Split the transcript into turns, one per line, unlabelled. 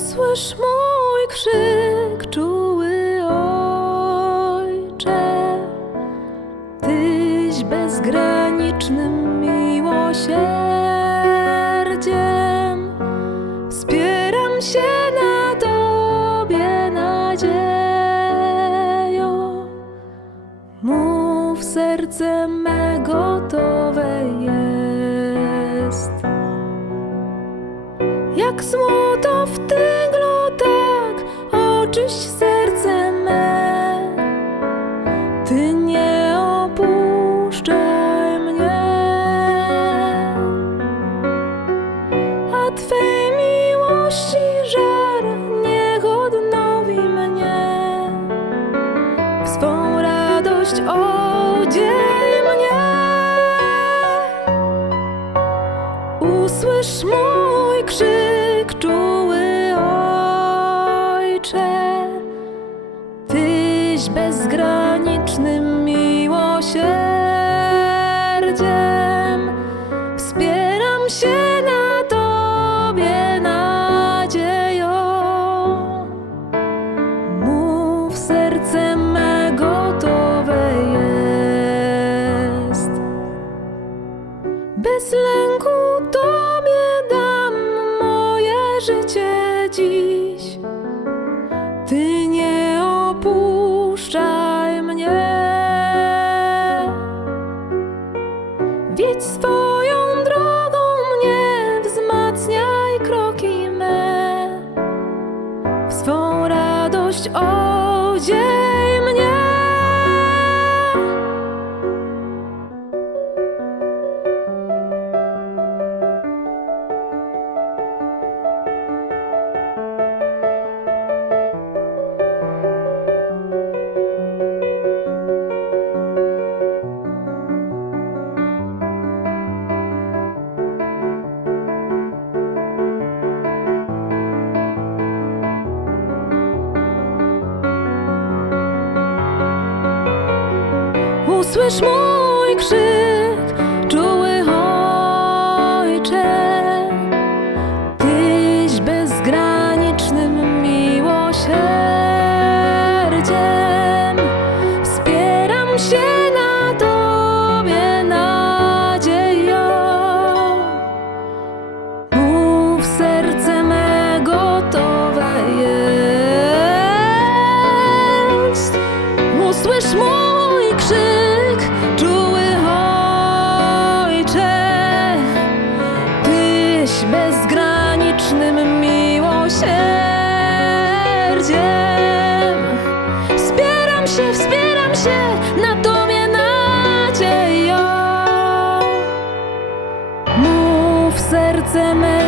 Usłysz mój krzyk, czuły ojcze, Tyś bezgranicznym miłosierdziem. Wspieram się na Tobie nadzieją. Mów serce me gotowe jest. Jak złoto oczyść serce me. Ty nie opuszczaj mnie. A Twej miłości żar niech odnowi mnie. W swą radość odziej Bez lęku Tobie dam moje życie dziś. Ty nie opuszczaj mnie. Wiedź swoją drogą mnie, wzmacniaj kroki me. W swą radość odziej Usłysz mój krzyk, się, wspieram się na Tobie nadzieją. Mów serce me